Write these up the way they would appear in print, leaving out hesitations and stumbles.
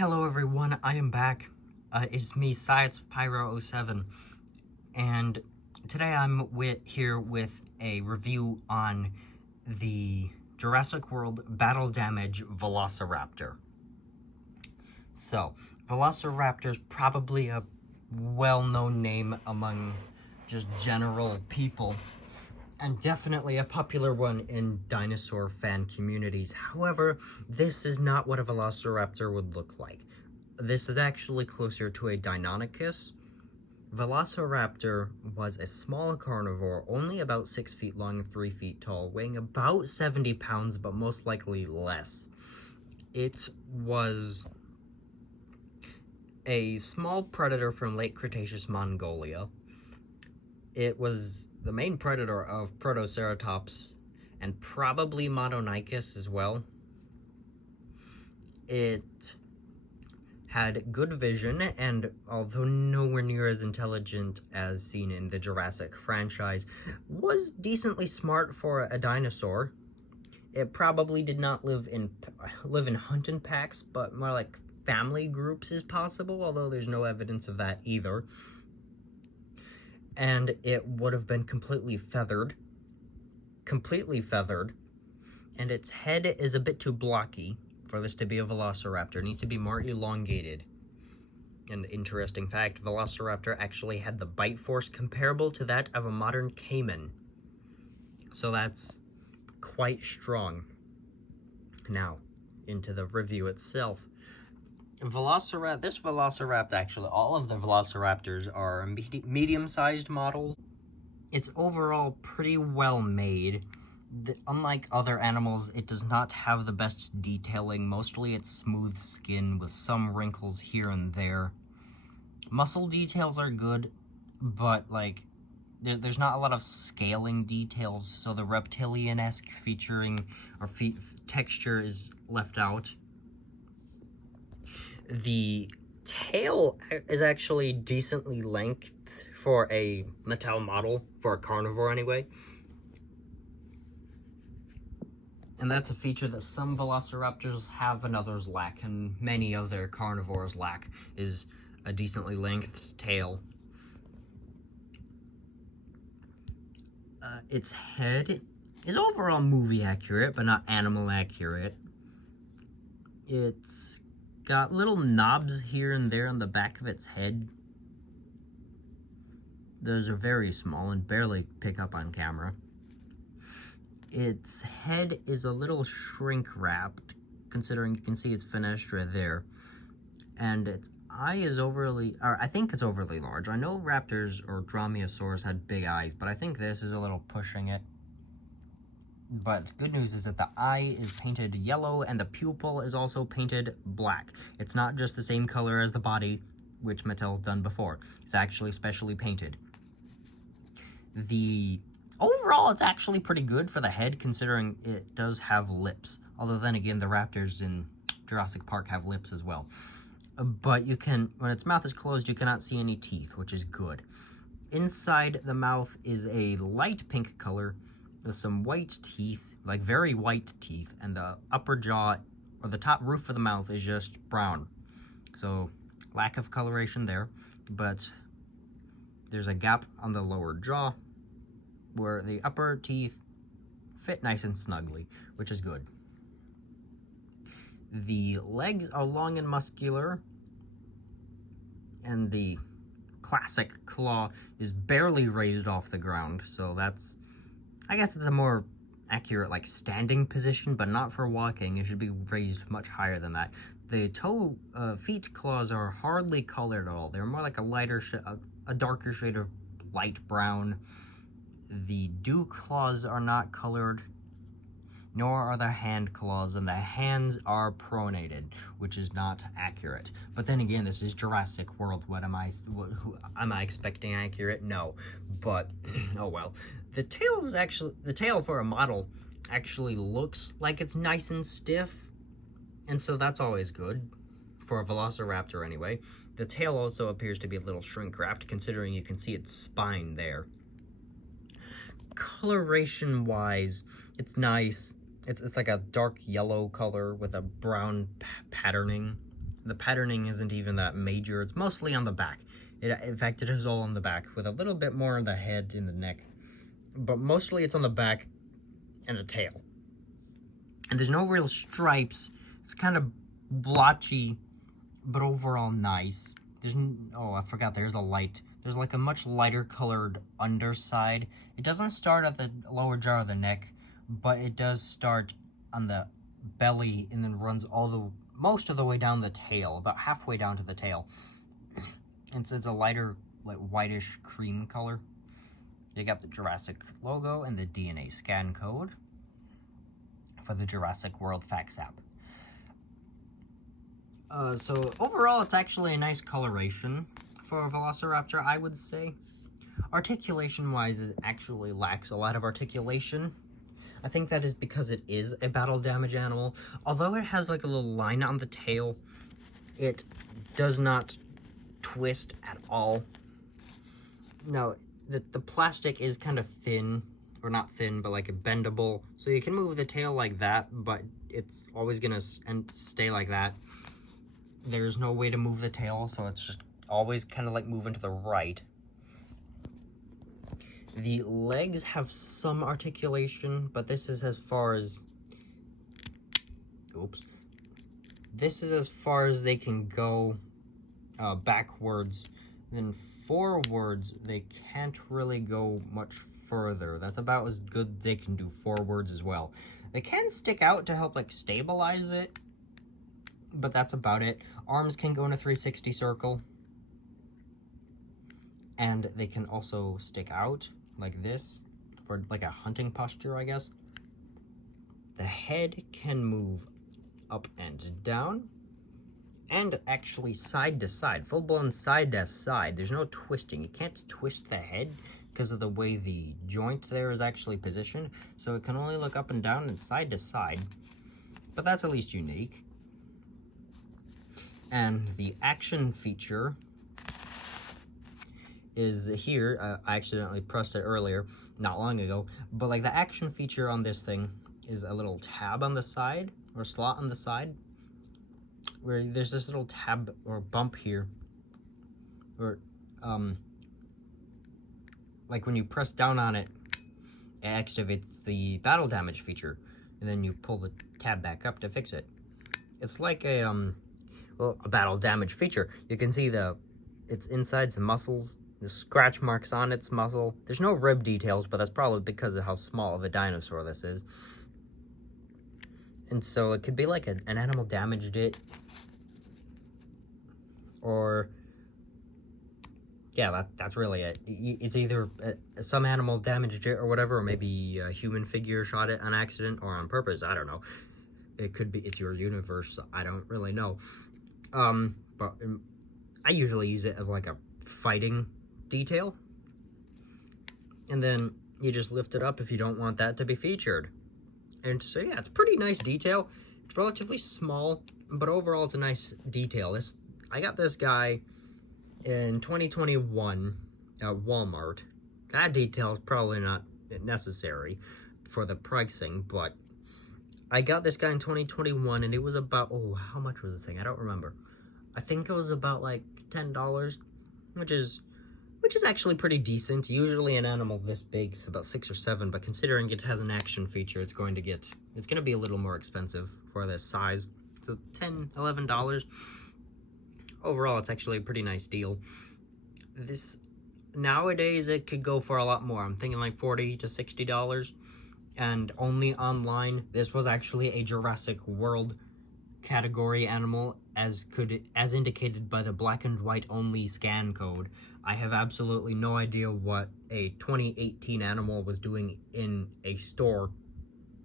Hello everyone, I am back. It's me, SciencePyro07, and today I'm here with a review on the Jurassic World Battle Damage Velociraptor. So, Velociraptor's probably a well-known name among just general people, and definitely a popular one in dinosaur fan communities. However, this is not what a Velociraptor would look like. This is actually closer to a Deinonychus. Velociraptor was a small carnivore, only about 6 feet long and 3 feet tall, weighing about 70 pounds, but most likely less. It was a small predator from late Cretaceous Mongolia. It was the main predator of Protoceratops and probably Mononychus as well. It had good vision, and although nowhere near as intelligent as seen in the Jurassic franchise, was decently smart for a dinosaur. It probably did not live in hunting packs, but more like family groups is possible, although there's no evidence of that either. And it would have been completely feathered, and its head is a bit too blocky for this to be a Velociraptor. It needs to be more elongated. An interesting fact, Velociraptor actually had the bite force comparable to that of a modern caiman. So that's quite strong. Now, into the review itself. This Velociraptor, actually, all of the Velociraptors are medium-sized models. It's overall pretty well made. Unlike other animals, it does not have the best detailing. Mostly it's smooth skin with some wrinkles here and there. Muscle details are good, but like there's not a lot of scaling details, so the reptilian-esque featuring or texture is left out. The tail is actually decently length for a Mattel model, for a carnivore anyway. And that's a feature that some Velociraptors have and others lack, and many other carnivores lack, is a decently lengthed tail. Its head is overall movie accurate, but not animal accurate. It's got little knobs here and there on the back of its head. Those are very small and barely pick up on camera. Its head is a little shrink-wrapped, considering you can see its fenestra there. And its eye is I think it's overly large. I know raptors or dromaeosaurs had big eyes, but I think this is a little pushing it. But the good news is that the eye is painted yellow and the pupil is also painted black. It's not just the same color as the body, which Mattel's done before. It's actually specially painted. Overall, it's actually pretty good for the head, considering it does have lips. Although then again, the raptors in Jurassic Park have lips as well. But when its mouth is closed, you cannot see any teeth, which is good. Inside the mouth is a light pink color with some white teeth, like very white teeth, and the upper jaw, or the top roof of the mouth, is just brown. So, lack of coloration there, but there's a gap on the lower jaw where the upper teeth fit nice and snugly, which is good. The legs are long and muscular, and the classic claw is barely raised off the ground, so I guess it's a more accurate, like, standing position, but not for walking. It should be raised much higher than that. The feet claws are hardly colored at all. They're more like a darker shade of light brown. The dew claws are not colored, nor are the hand claws, and the hands are pronated, which is not accurate. But then again, this is Jurassic World. Am I expecting accurate? No, but oh well. The tail for a model actually looks like it's nice and stiff, and so that's always good for a Velociraptor anyway. The tail also appears to be a little shrink-wrapped, considering you can see its spine there. Coloration-wise, it's nice. It's like a dark yellow color with a brown patterning. The patterning isn't even that major. It's mostly on the back. In fact, it is all on the back, with a little bit more on the head and the neck. But mostly it's on the back and the tail. And there's no real stripes. It's kind of blotchy, but overall nice. Oh, I forgot, there's a light. There's like a much lighter colored underside. It doesn't start at the lower jaw of the neck, but it does start on the belly and then runs most of the way down the tail, about halfway down to the tail. And so it's a lighter, like whitish cream color. You got the Jurassic logo and the DNA scan code for the Jurassic World Facts app. So overall, it's actually a nice coloration for a Velociraptor, I would say. Articulation-wise, it actually lacks a lot of articulation. I think that is because it is a battle damage animal. Although it has like a little line on the tail, it does not twist at all. Now, the plastic is kind of thin, or not thin, but like a bendable. So you can move the tail like that, but it's always gonna stay like that. There's no way to move the tail, so it's just always kind of like moving to the right. The legs have some articulation, but this is as far as... Oops. This is as far as they can go backwards. Then forwards, they can't really go much further. That's about as good they can do forwards as well. They can stick out to help like stabilize it, but that's about it. Arms can go in a 360 circle. And they can also stick out like this for like a hunting posture, I guess. The head can move up and down, and actually side to side, full-blown side to side. There's no twisting. You can't twist the head because of the way the joint there is actually positioned, so it can only look up and down and side to side, but that's at least unique. And the action feature is here. I accidentally pressed it earlier, not long ago, but like the action feature on this thing is a little tab on the side, or slot on the side, where there's this little tab or bump here, or like when you press down on it, it activates the battle damage feature, and then you pull the tab back up to fix it. It's like a battle damage feature. You can see it's inside some muscles. The scratch marks on its muscle. There's no rib details, but that's probably because of how small of a dinosaur this is. And so it could be like an animal damaged it, or yeah, that's really it. It's either some animal damaged it or whatever, or maybe a human figure shot it on accident or on purpose. I don't know. It could be, it's your universe. I don't really know. But I usually use it as like a fighting detail, and then you just lift it up if you don't want that to be featured. And so yeah, it's a pretty nice detail. It's relatively small, but overall it's a nice detail. I got this guy in 2021 at Walmart. That detail is probably not necessary for the pricing, but I got this guy in 2021, and it was about, how much was the thing? I don't remember. I think it was about like $10, which is actually pretty decent. Usually an animal this big is about 6 or 7, but considering it has an action feature, it's going to be a little more expensive for this size. So $10, $11. Overall, it's actually a pretty nice deal. This, nowadays, it could go for a lot more. I'm thinking like $40 to $60, and only online. This was actually a Jurassic World category animal, as indicated by the black and white only scan code. I have absolutely no idea what a 2018 animal was doing in a store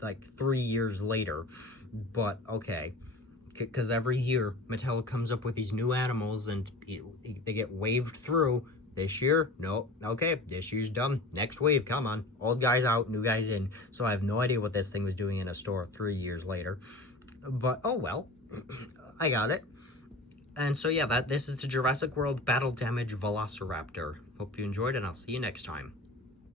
like 3 years later, but okay, because every year Mattel comes up with these new animals and they get waved through. This year, no, okay, this year's done. Next wave, come on. Old guys out, new guys in. So I have no idea what this thing was doing in a store 3 years later. But, oh well, I got it. And so yeah, this is the Jurassic World Battle Damage Velociraptor. Hope you enjoyed, and I'll see you next time.